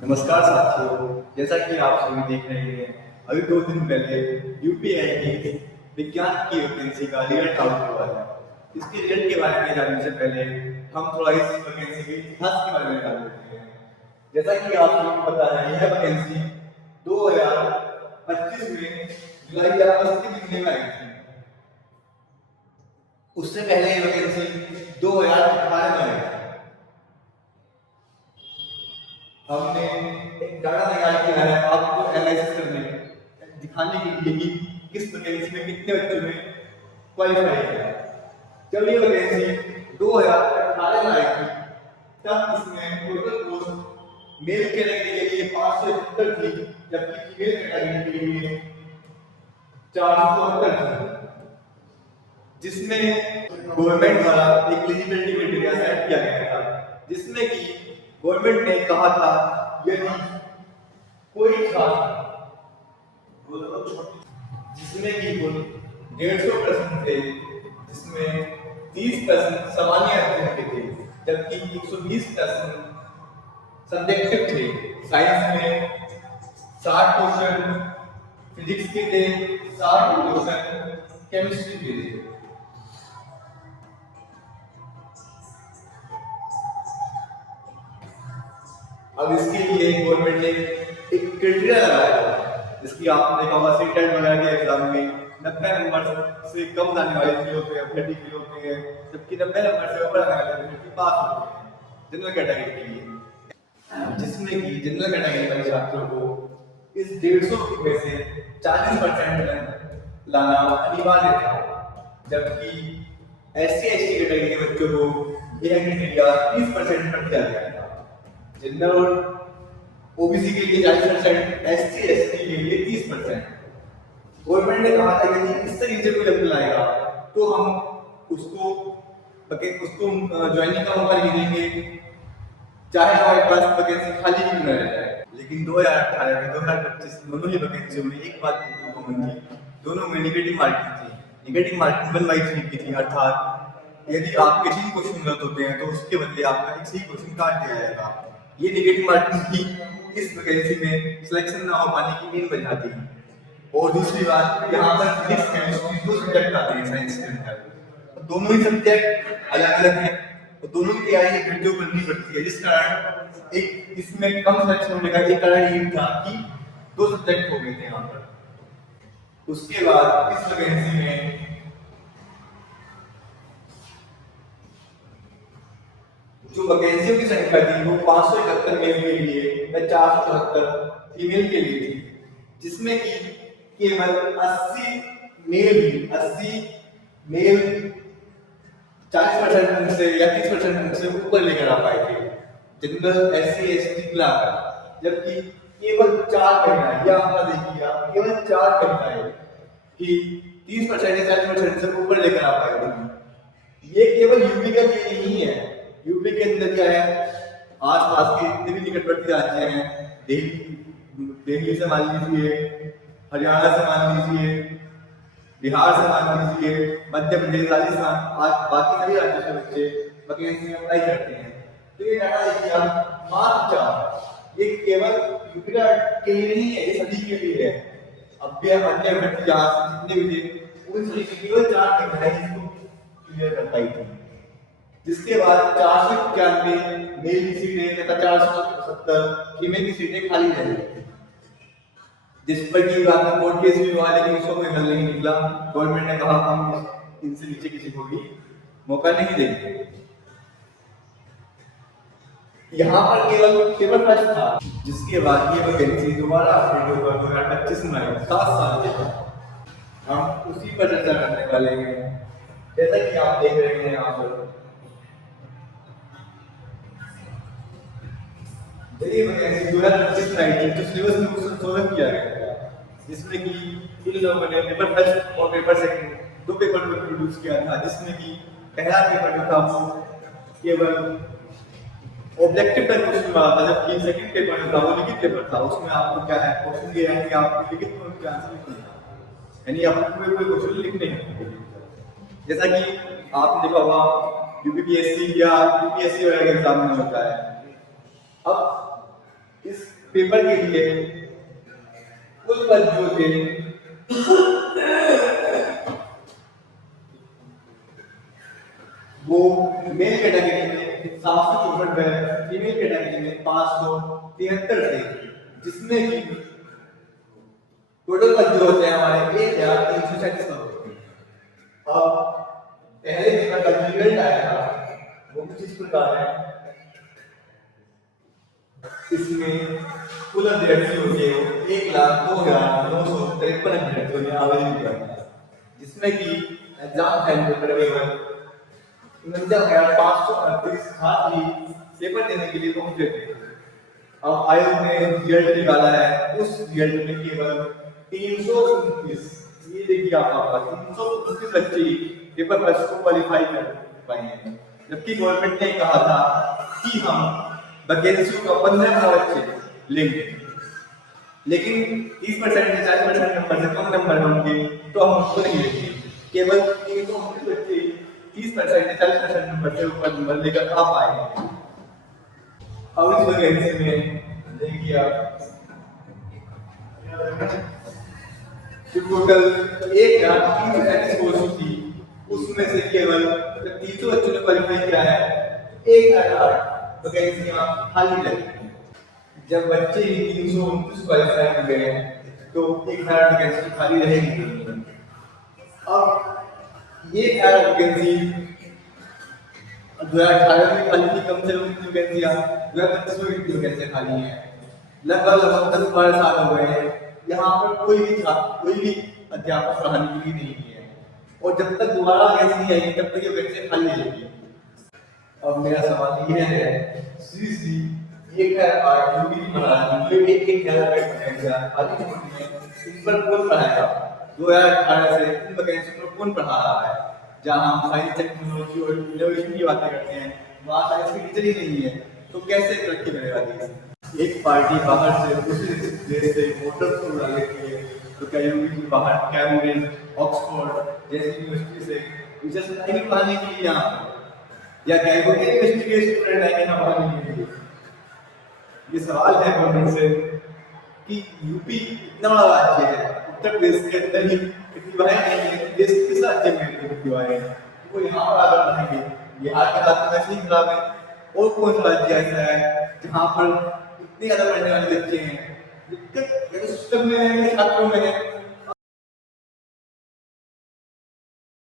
नमस्कार साथियों, जैसा कि आप सभी देख रहे हैं, अभी 2 दिन पहले यूपीआई की विज्ञान की वैकेंसी का रिजल्ट आउट हुआ है। इसके रिजल्ट के बारे में जानने से पहले हम थोड़ा इस वैकेंसी के इतिहास के बारे में जान लेते हैं। जैसा कि आप सभी को पता है, यह वैकेंसी 2025 में जुलाई या अगस्त के महीने में आई थी। उससे पहले यह वैकेंसी 2018 में आई थी। हमने एक डाटा तैयार किया है आपको एनालिसिस करने दिखाने के लिए कि किस वैकेंसी में कितने बच्चों ने क्वालिफाई किया। जब ये वैकेंसी 2018 में आई थी, तब इसमें टोटल पोस्ट मेल कैटेगरी के लिए 571 थी, जबकि फीमेल कैटेगरी के लिए 472 थी, जिसमें गवर्नमेंट द्वारा एक एलिजिबिलिटी क्राइटेरिया सेट किया गया था, जिसमें कि गवर्नमेंट ने कहा था यदि कोई छात्र जिसमें कि कुल 150% थे, जिसमें 30% सामान्य अध्ययन के थे, जबकि 120% सब्जेक्टिव थे। साइंस में 60 क्वेश्चन फिजिक्स के थे, 60 क्वेश्चन केमिस्ट्री के थे। अब इसके लिए गवर्नमेंट ने एक क्राइटेरिया लगाया था, जिसकी आपने देखा होगा सीटेट वगैरह के एग्जाम में 90 नंबर से कम लाने वाले फेल होते हैं, अभ्यर्थी फेल होते हैं, जबकि 90 नंबर से ऊपर आने वाले अभ्यर्थी पास होते हैं जनरल कैटेगरी के लिए, जिसमें कि जनरल कैटेगरी वाले छात्रों को इस 150 में से 40% लाना अनिवार्य था, जबकि SC/ST कैटेगरी के बच्चों को यह क्राइटेरिया 30% पर दिया गया था। जनरल और ओबीसी के लिए 40%, SC/ST के लिए 30%। गवर्नमेंट ने कहा था कि इस तरीके से कोई लड़का लाएगा तो हम उसको ज्वाइनिंग का मौका नहीं देंगे, चाहे हमारे पास वैकेंसी खाली क्यों न रह जाए। लेकिन 2018 में 2025 दोनों ही वैकेंसियों में एक बात कॉमन थी, दोनों में नेगेटिव मार्किंग थी। नेगेटिव मार्किंग 1/3 की थी, अर्थात यदि आपके 3 क्वेश्चन गलत होते हैं तो उसके बदले आपका एक सही क्वेश्चन काट दिया जाएगा। ये नेगेटिव मार्किंग थी इस वैकेंसी में सिलेक्शन ना हो पाने की मेन वजह थी। और दूसरी बात, यहाँ पर फिजिक्स केमिस्ट्री 2 सब्जेक्ट आते हैं साइंस के अंदर, दोनों ही सब्जेक्ट अलग अलग हैं और दोनों की तैयारी घंटों करनी पड़ती है, जिस कारण एक इसमें कम सिलेक्शन होने का एक कारण ये था कि 2 सब्जेक्ट हो गए थे यहाँ पर। उसके बाद इस वैकेंसी में जो वैकेंसियों की संख्या थी वो 571 मेल के लिए या 474 फीमेल के लिए थी, जिसमें कि केवल 80 मेल 40% अंक से या 30% अंक से ऊपर लेकर आ पाए थे जनरल SC/ST मिलाकर, जबकि केवल 4 महिलाएं, यह आंकड़ा देखिए आप, केवल 4 महिलाएं कि 30% या 40% से ऊपर लेकर आ पाए थे। ये केवल यूपी के लिए नहीं है, यूपी के अंदर क्या है, आसपास के जितने भी निकटवर्ती राज्य हैं, दिल्ली से मान लीजिए, हरियाणा से मान लीजिए, बिहार से मान लीजिए, मध्य प्रदेश, राजस्थान, बाकी सभी राज्यों से बच्चे वैकेंसी में अप्लाई करते हैं। तो ये डाटा देखिए आप, मात्र 4, ये केवल यूपी के लिए नहीं है, ये सभी के लिए है। अब भी अन्य अभ्यर्थी जहाँ से जितने भी थे उन सभी से केवल 4 महिलाएं इसको क्लियर कर पाई थी, जिसके बाद 491 मेल की सीटें तथा 470 फीमेल की सीटें खाली रह गई, जिस पर की बाद में कोर्ट केस भी हुआ, लेकिन उसको कोई हल नहीं निकला। गवर्नमेंट ने कहा हम इनसे नीचे किसी को भी मौका नहीं देंगे। यहाँ पर केवल पेपर फर्स्ट था, जिसके बाद ये वैकेंसी दोबारा अपडेट होकर 2025 में आई, 7 साल के बाद। हम उसी पर चर्चा करने वाले हैं। जैसा कि आप देख रहे हैं यहाँ पर, ये वैकेंसी 2025 में आई थी, तो सिलेबस में कुछ संशोधन किया गया था, जिसमें कि इन लोगों ने पेपर फर्स्ट और पेपर सेकंड 2 पेपर को इंट्रोड्यूस किया था, जिसमें कि पहला पेपर जो था वो केवल ऑब्जेक्टिव टाइप क्वेश्चन वाला था, जबकि सेकंड पेपर जो था वो लिखित पेपर था। उसमें आपको क्या है, क्वेश्चन दिया है कि आपको लिखित में उसके आंसर लिखने हैं, यानी आपको कोई क्वेश्चन लिखने हैं। जैसा कि आपने देखा होगा यूपीपीएससी या यूपीएससी वगैरह एग्जाम में होता है। अब इस पेपर के लिए कुल पद जो थे वो मेल कैटेगरी में 764 है, फीमेल कैटेगरी में 573 थे, जिसमें कि टोटल पद जो होते हैं हमारे 1337 पद होते हैं। अब पहले दिन का रिजल्ट आया था वो कुछ इस प्रकार है। इसमें कुल अभ्यर्थी हो गए 1,02,953 अभ्यर्थियों ने आवेदन किया, जिसमें कि एग्जाम सेंटर पर केवल 49,538 छात्र ही पेपर देने के लिए पहुंचे थे। अब आयोग ने रिजल्ट निकाला है, उस रिजल्ट में केवल 329, ये देखिए आपका 329 बच्चे ही पेपर फर्स्ट को क्वालिफाई कर पाए हैं, जबकि गवर्नमेंट ने कहा था कि हम वैकेंसी का 15 बच्चे लेंगे, लेकिन 30% या 40% नंबर से कम नंबर होंगे तो हम उसको नहीं लेंगे। केवल 329 बच्चे 30% या 40% नंबर से ऊपर नंबर लेकर आ पाए। अब इस वैकेंसी में देखिए आप टोटल 1,337 पोस्ट थी, उसमें से केवल 300 बच्चों ने क्वालिफाई किया है, 1,008 वैकेंसियां खाली रही। जब बच्चे ही 329 क्वालिफाई हो गए हैं तो 1,008 वैकेंसी खाली रहेगी। अब ये 1,008 वैकेंसी 2018 में खाली थी, कम से कम कितनी वैकेंसियां 2025 में कितनी वैकेंसियां खाली हैं, लगभग 10-12 साल हो गए हैं। यहाँ पर कोई भी अध्यापक पढ़ाने के लिए नहीं है, और जब तक दोबारा वैकेंसी नहीं आएगी तब तक ये वैकेंसी खाली रहेगी। अब मेरा सवाल यह है, श्री 1,008 जो भी महाराज जो 1,000 वैकेंसियां खाली होती हैं, इन पर कौन पढ़ाएगा? 2018 से इन वैकेंसी पर कौन पढ़ा रहा है? जहाँ हम साइंस टेक्नोलॉजी और इनोवेशन की बातें करते हैं वहाँ साइंस की टीचर ही नहीं है, तो कैसे तरक्की करेगा देश? एक पार्टी बाहर से दूसरे देश से वोटर्स को बुला लेती है, तो क्या यूपी बाहर कैम्ब्रिज, ऑक्सफोर्ड जैसी यूनिवर्सिटी से टीचर्स आएंगे पढ़ाने के लिए यहाँ पर, या कैलकाटा यूनिवर्सिटी के स्टूडेंट आएंगे यहाँ पढ़ाने के लिए? ये सवाल है गवर्नमेंट से कि यूपी इतना बड़ा राज्य है, उत्तर प्रदेश के अंदर ही प्रतिभाएं नहीं है, देश किस राज्य में प्रतिभाएं हैं, वो यहाँ पर आकर रहेंगे? बिहार के हाथ में ऐसी खराब है, और कौन सा राज्य ऐसा है जहाँ पर इतने ज्यादा पढ़ने वाले बच्चे हैं? दिक्कत सिस्टम में है, छात्रों में है।